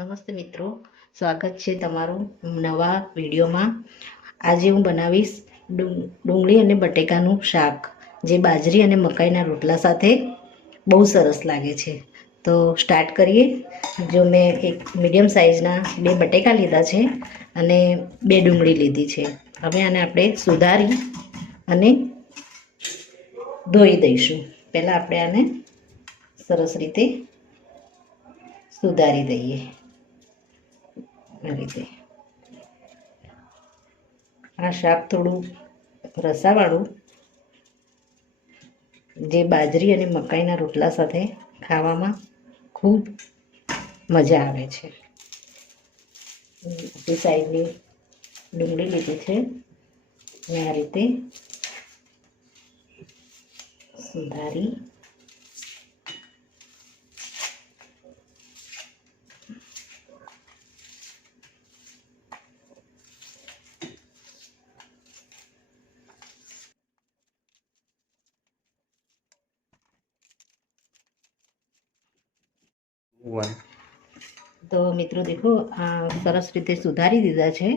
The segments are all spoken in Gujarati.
નમસ્તે મિત્રો, સ્વાગત છે તમારું નવા વિડીયોમાં. આજે હું બનાવીશ ડુંગ- ડુંગળી અને બટેકાનું શાક, જે બાજરી અને મકાઈના રોટલા સાથે બહુ સરસ લાગે છે. તો સ્ટાર્ટ કરીએ. જો મેં એક મીડિયમ સાઇઝના બે બટેકા લીધા છે અને બે ડુંગળી લીધી છે. હવે આને આપણે સુધારી અને ધોઈ દઈશું. પહેલાં આપણે આને સરસ રીતે સુધારી દઈએ. આ રીતે આ શાક થોડું રસાવાળું, જે બાજરી અને મકાઈના રોટલા સાથે ખાવામાં ખૂબ મજા આવે છે. આપણી સાઈડની ડુંગળી લીધી છે અને આ રીતે સુધારી વન તો મિત્રો દેખો, આ સરસ રીતે સુધારી દીધા છે.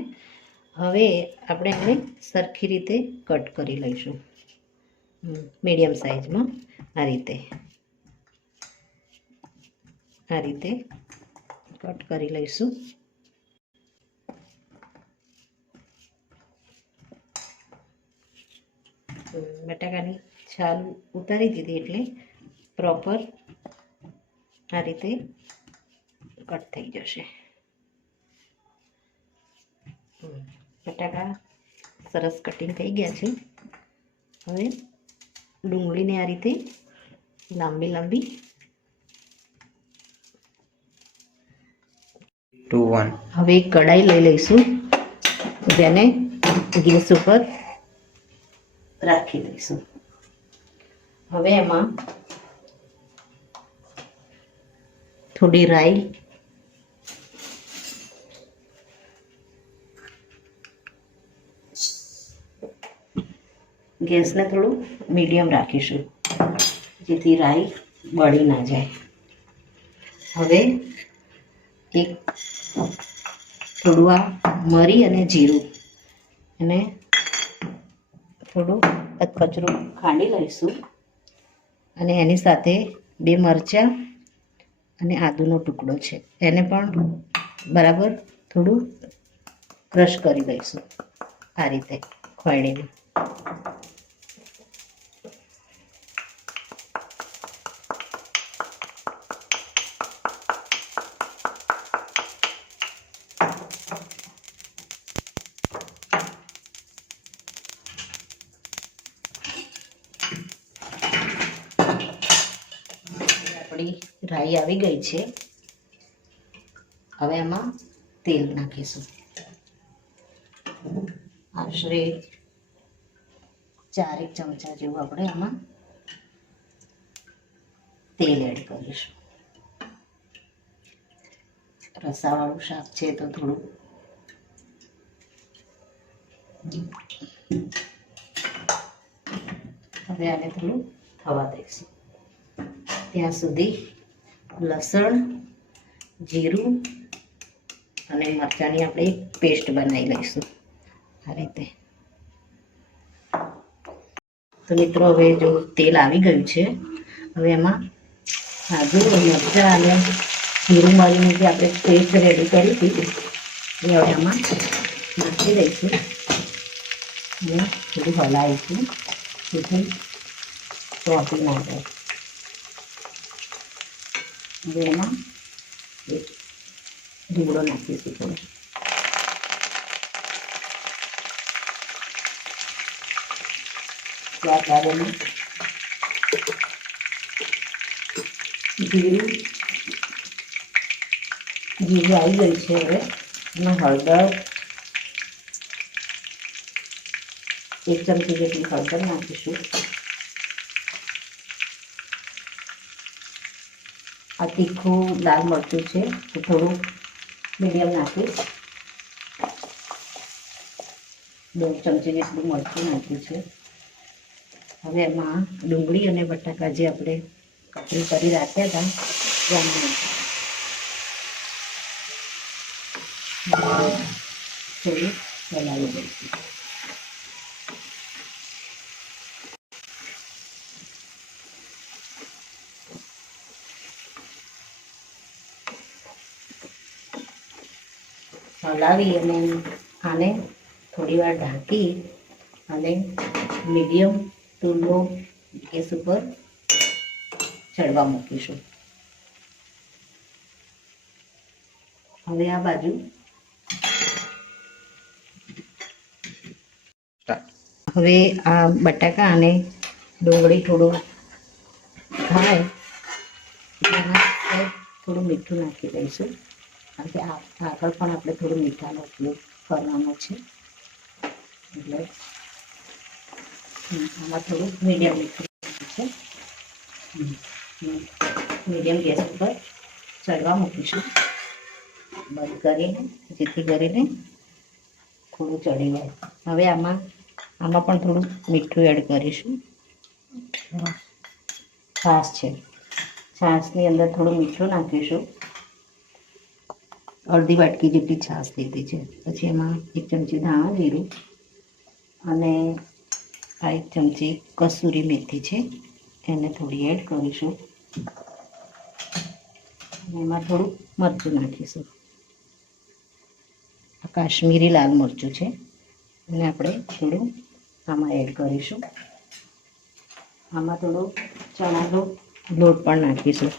હવે આપણે એને સરખી રીતે કટ કરી લઈશું. મીડિયમ સાઈઝમાં, આ રીતે. આ રીતે કટ કરી લઈશું. બટાકાની છાલ ઉતારી દીધી એટલે પ્રોપર આ રીતે કટ થઈ જશે. બટાકા સરસ કટિંગ થઈ ગયા છે. હવે ડુંગળીને આ રીતે લાંબી લાંબી ટુ વન હવે એક કઢાઈ લઈ લઈશું. જેને ગેસ ઉપર રાખી દઈશું. હવે એમાં થોડી રાઈ ગેસને થોડું મીડિયમ રાખીશું જેથી રાઈ બળી ના જાય. હવે એક થોડું આ મરી અને જીરું અને થોડું કચરું ખાંડી લઈશું અને એની સાથે બે મરચાં અને આદુનો ટુકડો છે. એને પણ બરાબર થોડું ક્રશ કરી લઈશું આ રીતે ખોયણીને આપણી રાઈ આવી ગઈ છે. હવે એમાં તેલ નાખીશું. આશરે ચારેક ચમચા જેવું આપણે એમાં તેલ એડ કરીશું. રસાવાળું શાક છે તો થોડું હવે આને થોડું થવા દઈશું. ત્યાં સુધી લસણ, જીરું અને મરચાંની આપણે એક પેસ્ટ બનાવી લઈશું. આ રીતે. તો મિત્રો, હવે જો તેલ આવી ગયું છે, હવે એમાં કાજુ, મરચાં અને જીરું મરીની જે આપણે પેસ્ટ રેડી કરી હતી, એ હવે એમાં નાખી દઈશું. અને થોડું હલાવીશું. જેથી ચોંટી ના જાય હવે એમાં એક લીમડો નાખીશું થોડો ત્યારબાદ એમાં જીરું જીરું આવી ગયું છે હવે એમાં હળદર એક ચમચી જેટલી હળદર નાખીશું આ તીખું દાળ મરચું છે એ થોડું મીડિયમ નાખીશ. બે ચમચી જેટલું મરચું નાખ્યું છે. હવે એમાં ડુંગળી અને બટાકા જે આપણે કપરી કરી રાખ્યા હતા એ આમાં. થોડું ચલાવી દઈશું. હલાવી અને આને થોડી વાર ઢાંકી અને મીડિયમ ટુ લો ગેસ ઉપર ચડવા મૂકીશું. હવે આ બાજુ હવે આ બટાકા અને ડુંગળી થોડું થાય થોડું મીઠું નાખી દઈશું. કારણ કે આ- આગળ પણ આપણે થોડું મીઠાનો ઉપયોગ કરવાનો છે. એટલે આમાં થોડું મીડિયમ મીઠું છે. મીડિયમ ગેસ ઉપર ચડવા મૂકીશું. બંધ કરીને જેથી કરીને થોડું ચડી જાય. હવે આમાં આમાં પણ થોડું મીઠું એડ કરીશું. છાશ છે. છાશની અંદર થોડું મીઠું નાખીશું. અડધી વાટકી જેટલી છાશ લીધી છે. પછી એમાં એક ચમચી ધાણા જીરું અને આ એક ચમચી કસૂરી મેથી છે. એને થોડી એડ કરીશું. એમાં થોડું મરચું નાખીશું. આ કાશ્મીરી લાલ મરચું છે. એને આપણે થોડું આમાં એડ કરીશું. આમાં થોડું ચણાનો લોટ પણ નાખીશું.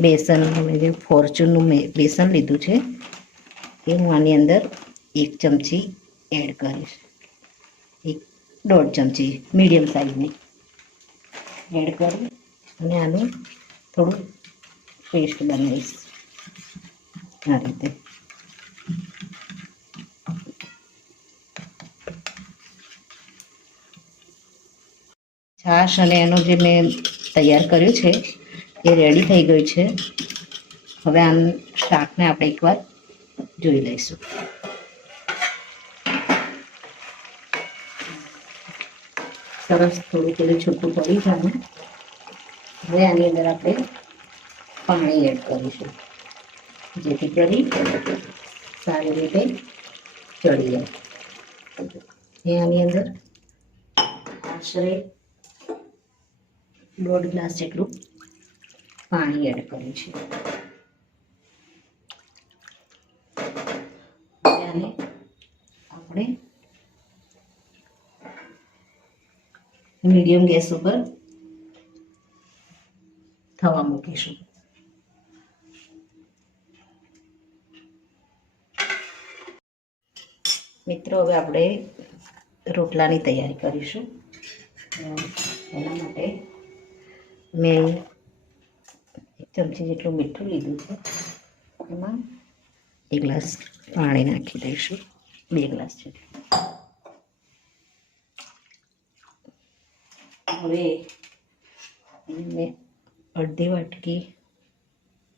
બેસન મેં જે ફોર્ચ્યુનનું મેં, બેસન લીધું છે, એ હું આની અંદર એક ચમચી એડ કરીશ. એક દોઢ ચમચી મીડિયમ સાઈઝની એડ કરી અને આનું થોડું પેસ્ટ બનાવીશ. આ રીતે. છાશ અને એનો જે મેં તૈયાર કર્યું છે એ રેડી થઈ ગયું છે. હવે આમ શાકને આપણે એકવાર જોઈ લઈશું. સરસ થોડું પેલું છૂટું પડી જવાનું હવે આની અંદર આપણે પાણી એડ કરીશું. જેથી કરી સારી રીતે ચડી જાય. એ આની અંદર આશરે દોઢ ગ્લાસ જેટલું પાણી એડ કર્યું છે આપણે મીડિયમ ગેસ ઉપર થવા મૂકીશું. મિત્રો, હવે આપણે રોટલાની તૈયારી કરીશું. એના માટે મેં એક ચમચી જેટલું મીઠું લીધું છે. એમાં એક ગ્લાસ પાણી નાખી દઈશું. બે ગ્લાસ જેટલું હવે મેં અડધી વાટકી,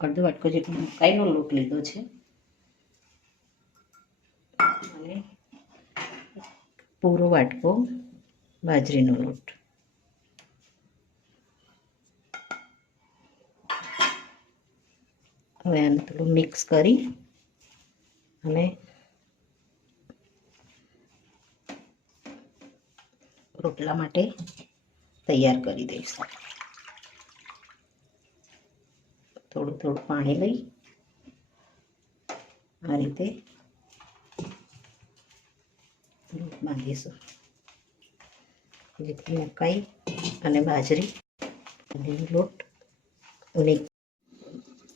અડધો વાટકો જેટલો મકાઈનો લોટ લીધો છે. અને પૂરો વાટકો બાજરીનો લોટ. હવે આને થોડું મિક્સ કરી અને રોટલા માટે તૈયાર કરી દઈશું. થોડું થોડું પાણી લઈ આ રીતે બાંધીશું. જેથી મકાઈ અને બાજરી લોટ ઉની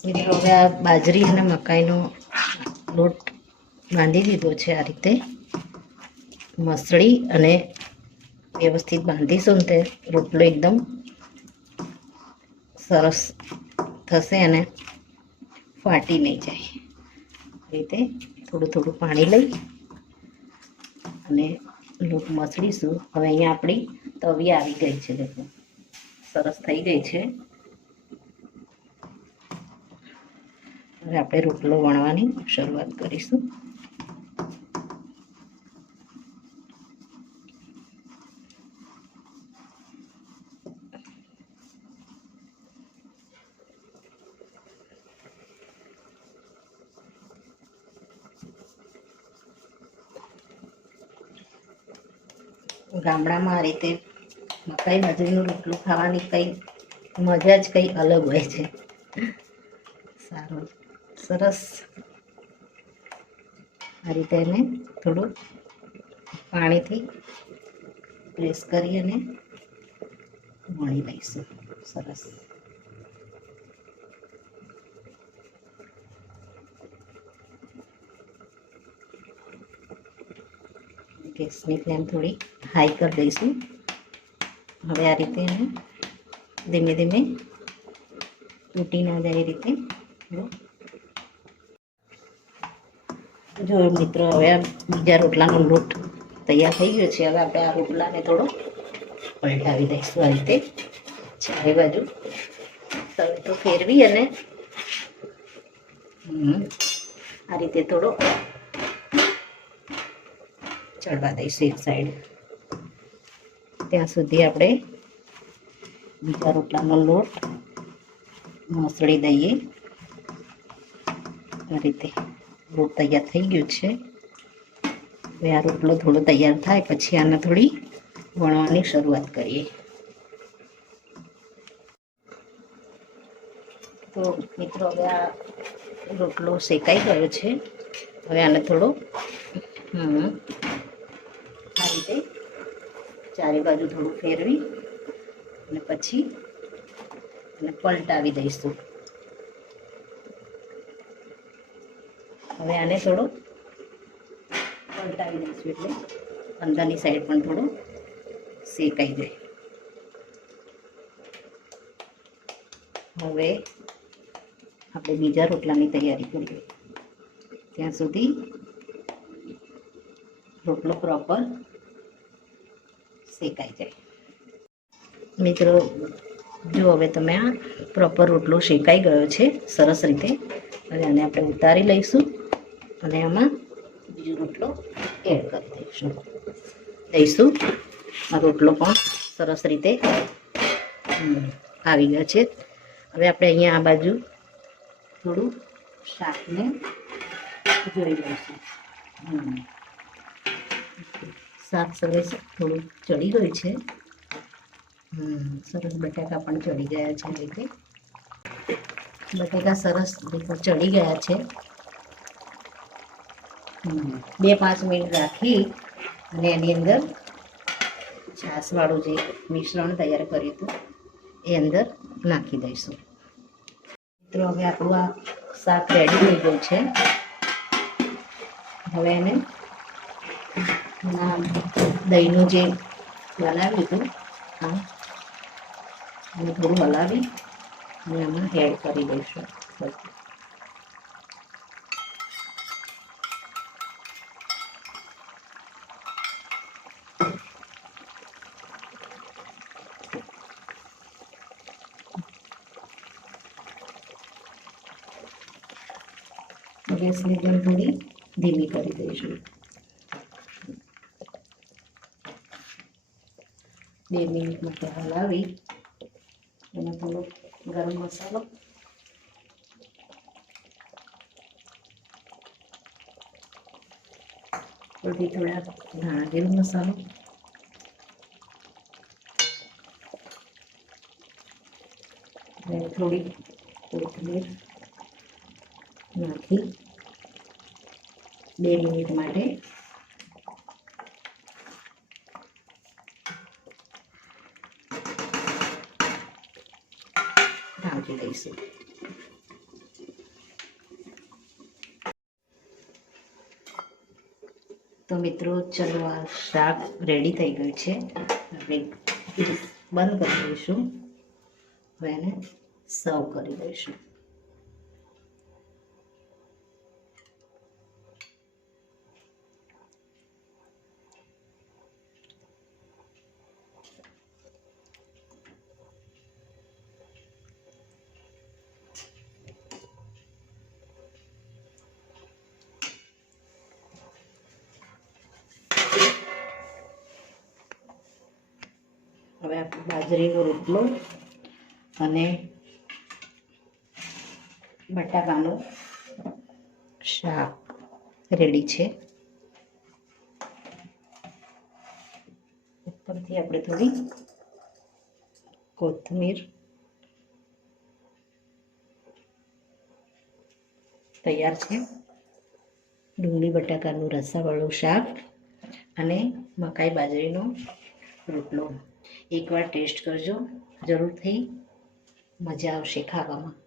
મિત્રો હવે આ બાજરી અને મકાઈનો લોટ બાંધી દીધો છે આ રીતે. મસળી અને વ્યવસ્થિત બાંધીશું ને તે રોટલો એકદમ સરસ થશે અને ફાટી નહીં જાય. રીતે થોડું થોડું પાણી લઈ અને લોટ મસળીશું. હવે અહીંયા આપણી તવી આવી ગઈ છે સરસ થઈ ગઈ છે. હવે આપણે રોટલો વણવાની શરૂઆત કરીશું. ગામડામાં આ રીતે મકાઈ બાજરીનો રોટલો ખાવાની કંઈ મજા જ કંઈ અલગ હોય છે. સારું. સરસ આ રીતે એને થોડું પાણીથી પ્રેસ કરી અને વણી લઈશું. સરસ. ગેસની ફ્લેમ થોડી હાઈ કરી દઈશું. હવે આ રીતે એને ધીમે ધીમે તૂટી ન જાય એ રીતે જો મિત્રો, હવે આ બીજા રોટલાનો લોટ તૈયાર થઈ ગયો છે. હવે આપણે આ રોટલાને થોડો પલટાવી દઈશું આ રીતે, ચારે બાજુ. તવે તો ફેરવી અને આ રીતે થોડો ચડવા દઈશું એક સાઈડ ત્યાં સુધી આપણે બીજા રોટલાનો લોટ મસળી દઈએ આ રીતે. લોટ તૈયાર થઈ ગયું છે. હવે આ રોટલો થોડો તૈયાર થાય, પછી આને થોડી વણવાની શરૂઆત કરીએ. તો મિત્રો, હવે આ રોટલો શેકાઈ ગયો છે. હવે આને થોડો, હમ, આ રીતે ચારે બાજુ થોડું ફેરવી અને પછી અને પલટાવી દઈશું. હવે આને થોડું પલટાવી દઈશું એટલે અંદરની સાઈડ પણ થોડું શેકાઈ જાય. હવે આપણે બીજા રોટલાની તૈયારી કરીએ. ત્યાં સુધી રોટલો પ્રોપર શેકાઈ જાય. મિત્રો, જો હવે તમે આ પ્રોપર રોટલો શેકાઈ ગયો છે, સરસ રીતે, હવે આને આપણે ઉતારી લઈશું. અને આમાં બીજો રોટલો એડ કરી દઈશું. દઈશું. આ રોટલો પણ સરસ રીતે આવી ગયો છે. હવે આપણે અહીંયા આ બાજુ થોડું શાકને જોઈ લઈશું. શાક સરસ થોડું ચડી ગયું છે. સરસ બટાકા પણ ચડી ગયા છે રીતે. બટાકા સરસ ચડી ગયા છે. બે પાંચ મિનિટ રાખી અને એની અંદર છાશવાળું જે મિશ્રણ તૈયાર કર્યું હતું, એ અંદર નાખી દઈશું. મિત્રો, હવે આપણું આ શાક રેડી થઈ ગયું છે. હવે એને દહીંનું જે બનાવ્યું હતું આ એને થોડું હલાવી અને એમાં એડ કરી દઈશું. બધું. ગેસની ફ્લેમ થોડી ધીમી કરી દઈશું. બે મિનિટ માટે હલાવી અને થોડો ગરમ મસાલો. થોડી થોડા ધાણા જીરું મસાલો થોડી કોથમીર નાખી. બે મિનિટ માટે. ઢાંકી દઈશું તો મિત્રો, ચલો આ શાક રેડી થઈ ગયું છે. હવે બંધ કરી દઈશું. હવે એને સર્વ કરી દઈશું હવે આપણે બાજરીનો રોટલો અને બટાકાનું શાક રેડી છે. ઉપરથી આપણે થોડી કોથમીર તૈયાર છે. ડુંગળી બટાકાનું રસાવાળું શાક અને મકાઈ બાજરીનો રોટલો. એકવાર ટેસ્ટ કરજો. જરૂરથી. મજા આવશે ખાવામાં.